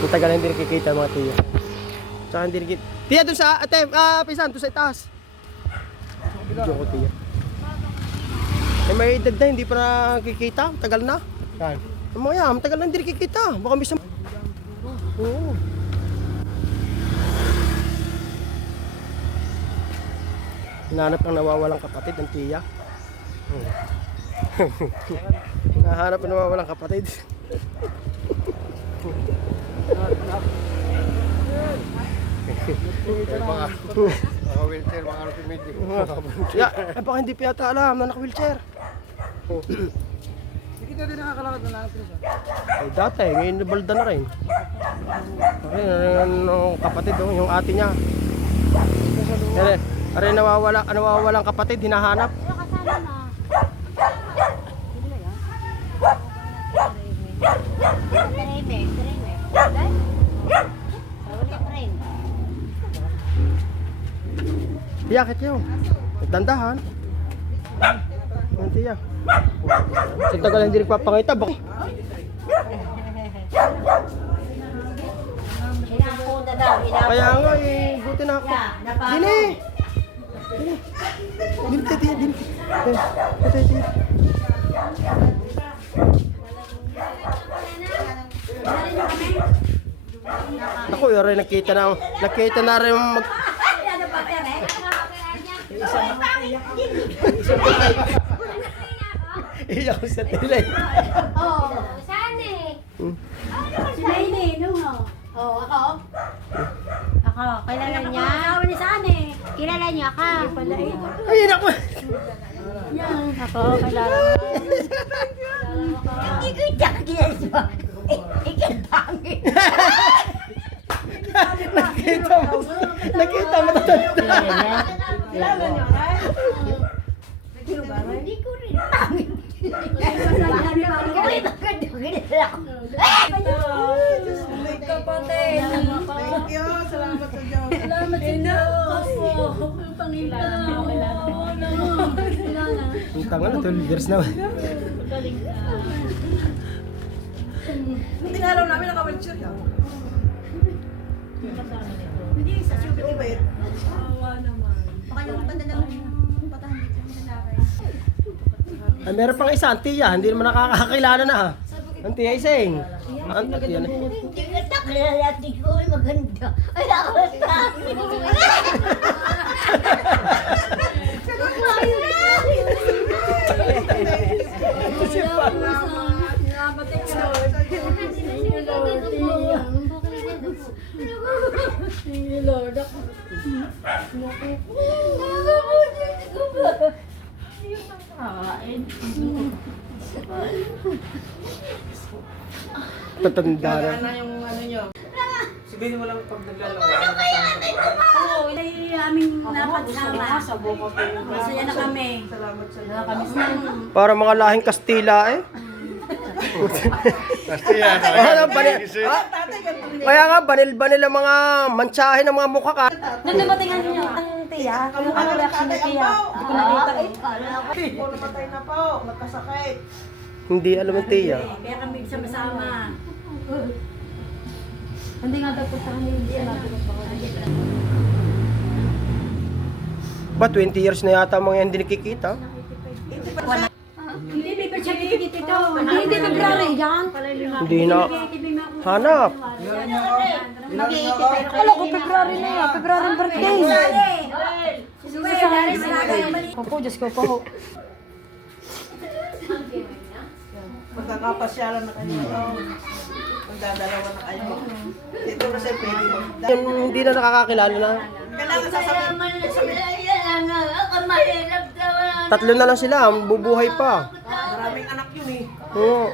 Matagal na hindi nakikita mga tiya. Tsaka hindi nakikita. Tiya doon sa, ate, ah, pisan, doon sa itaas. Video ko tiya. Eh, may edad na, hindi pa nakikita. Tagal na. Saan? Ang mga yan, matagal na hindi nakikita. Baka may sam... Oo. Hinahanap ang nawawalang kapatid ng tiya. Hinahanap ang nawawalang kapatid. Mga, wheelchair, mga ano pimidi. Ya, eh baka hindi pa yata alam na naka-wheelchair. Hindi kita din nakakalakad na natin siya. Ay dati, ngayon nabalda na rin. Okay, yung kapatid, oh, yung ate niya. Are, are nawawala, nawawalang kapatid, hinahanap. Kasama na? Yakit yun. Dandahan. Ang tiya. Sa tagal hindi daw, hinapunda. Kaya nga eh, buti na ako. Dini! Dini! Dini, dini, dini. Dini, dini, dini. Ako, yun rin nakita na, nakita na rin mag... Iyak ko sa tilay. Oo, saan eh? Si Lainey, no? Oo, ako. Ako, kilala niya? Ako ni saan eh? Kilala niya ako. Pala eh. Ay, naku! Yan, ako, kilala. Hindi ko siya kilala Ikaw pangit. Nakita mo, tatanda. Kilala niyo, right? Hindi ko rin ay maganda kilala ko. Kapatid. Thank you. Salamat sa Diyos. Salamat sa Diyos. Ang tanga na, 12 years na. Nung tinalaw namin, naka-wheelchair yan. Baka yung banda ng patahan dito ng lalaki. Ay, meron pang isa, ang tiya, hindi naman nakakakilala na ising. Ang tiya na. Hindi ka nakilala ko maganda. Ay, ako sa akin. Tatanda na. na yung ano nyo. Sabihin mo lang pag naglalaro. Oo, ay aming napagsama. Masaya na kami. Salamat sa Diyos. Kami sa Para mga lahing Kastila eh. Kastila, Ano, banil, ah, kaya nga, banil-banil ang mga mantsahe ng mga mukha ka. Nung dumating ang ang tiya, kamukha ng reaction ni tiya. Hindi ko nakita eh. Po, namatay na po. Magkasakit. Hindi alam ang tiya. Kaya kami sama-sama. Hindi nga daw po sa hindi yan. Ba, 20 years na yata ang mga yan hindi nakikita. Hindi, Hindi February yan. Hindi na. Hanap. Akala ko February na yan. February ang birthday. Opo, Diyos ko po. Magkakapasyalan na kayo. Magdadalawa na kayo. Dito kasi pwede mag... Yung hindi na nakakakilala na. Kailangan sasabihin. Tatlo na lang sila, bubuhay pa. 不